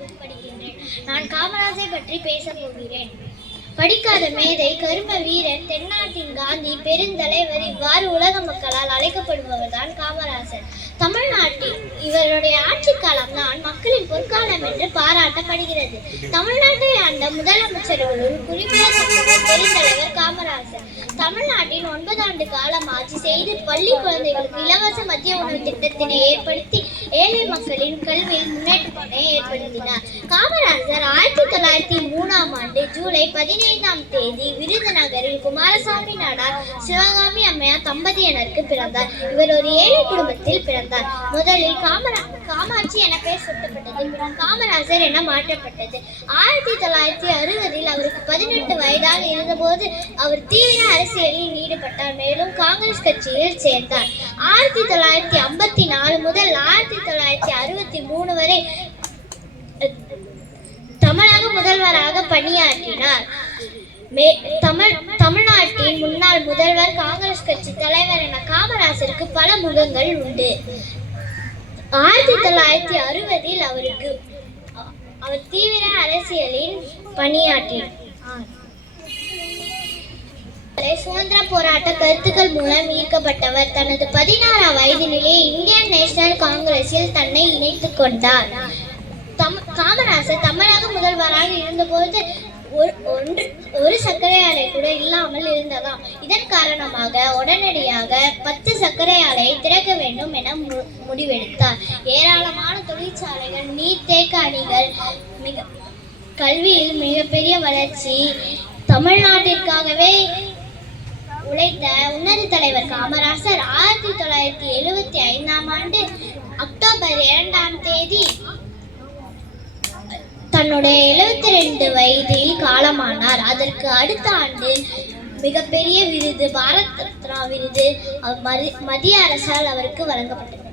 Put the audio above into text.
விருப்பப்படுகின்றேன் நான் காமராஜை பற்றி பேசப் போகிறேன். படிக்காத மேதை கரும வீரர் தென்னாட்டின் காந்தி பெருந்தலைவர் இவ்வாறு உலக மக்களால் அழைக்கப்படுபவர் தான் காமராசர் தமிழ்நாட்டில் இவருடைய ஆட்சி காலம் தான் மக்களின் பொற்காலம் என்று பாராட்டப்படுகிறது. தமிழ்நாட்டை ஆண்ட முதலமைச்சர்களுள் குறிப்பிடத்தக்கவர் பெருந்தலைவர் காமராசர் தமிழ்நாட்டின் ஒன்பதாண்டு காலம் ஆட்சி செய்து பள்ளி குழந்தைகளுக்கு இலவச மதிய உணவு திட்டத்தினை ஏற்படுத்தி ஏழை மக்களின் கல்வியில் முன்னேற்றத்தை ஏற்படுத்தினார் காமராஜர் ஆயிரத்தி தொள்ளாயிரத்தி மூணாம் ஆண்டு ஜூலை பதினைந்தாம் தேதி விருதுநகரில் குமாரசாமி நாடார் சிவகாமி அம்மையார் தம்பதியினருக்கு பிறந்தார். இவர் ஒரு ஏழை குடும்பத்தில் பிறந்தார். முதலில் காமராஜர் காமாட்சி என பெயர் சூட்டப்பட்டது. பின்னர் காமராஜர் என மாற்றப்பட்டது. ஆயிரத்தி தொள்ளாயிரத்தி அறுபதில் அவருக்கு பதினெட்டு வயதாக இருந்தபோது அவர் தீவிர அரசியலில் ஈடுபட்டார். மேலும் காங்கிரஸ் கட்சியில் சேர்ந்தார். ஆயிரத்தி தொள்ளாயிரத்தி ஐம்பத்தி நாலு முதல் ஆயிரத்தி தொள்ளாயிரத்தி அறுபத்தி மூணு வரை தமிழக முதல்வராக பணியாற்றினார். மே- தமிழ் தமிழ்நாட்டின் முன்னாள் முதல்வர் காங்கிரஸ் கட்சி தலைவர் என காமராஜருக்கு பல முகங்கள் உண்டு. ஆயிரத்தி தொள்ளாயிரத்தி அறுபதில் அவருக்கு அவர் தீவிர அரசியலில் பணியாற்றினார். சுதந்திர போராட்ட கருத்துக்கள் மூலம் ஈர்க்கப்பட்டவர். தனது பதினாறாம் வயதிலேயே இந்தியன் நேஷனல் காங்கிரஸில் தன்னை இணைத்துக் கொண்டார். தம் காமராசர் தமிழக முதல்வராக இருந்தபோது ஒரு ஒன்று ஒரு சர்க்கரை ஆலை கூட இல்லாமல் இருந்ததாம். இதன் காரணமாக உடனடியாக பத்து சர்க்கரை ஆலையை திறக்க வேண்டும் என மு- முடிவெடுத்தார். ஏராளமான தொழிற்சாலைகள் நீர்த்தேக்க அணிகள் மிக கல்வியில் மிகப்பெரிய வளர்ச்சி தமிழ்நாட்டிற்காகவே உழைத்த உன்னத தலைவர் காமராசர் ஆயிரத்தி தொள்ளாயிரத்தி எழுபத்தி ஐந்தாம் ஆண்டு அக்டோபர் இரண்டாம் தேதி தன்னுடைய எழுபத்தி ரெண்டு வயதில் காலமானார். அதற்கு அடுத்த ஆண்டு மிகப்பெரிய விருது பாரத் ரத்னா விருது மதி- மத்திய அரசால் அவருக்கு வழங்கப்பட்டது.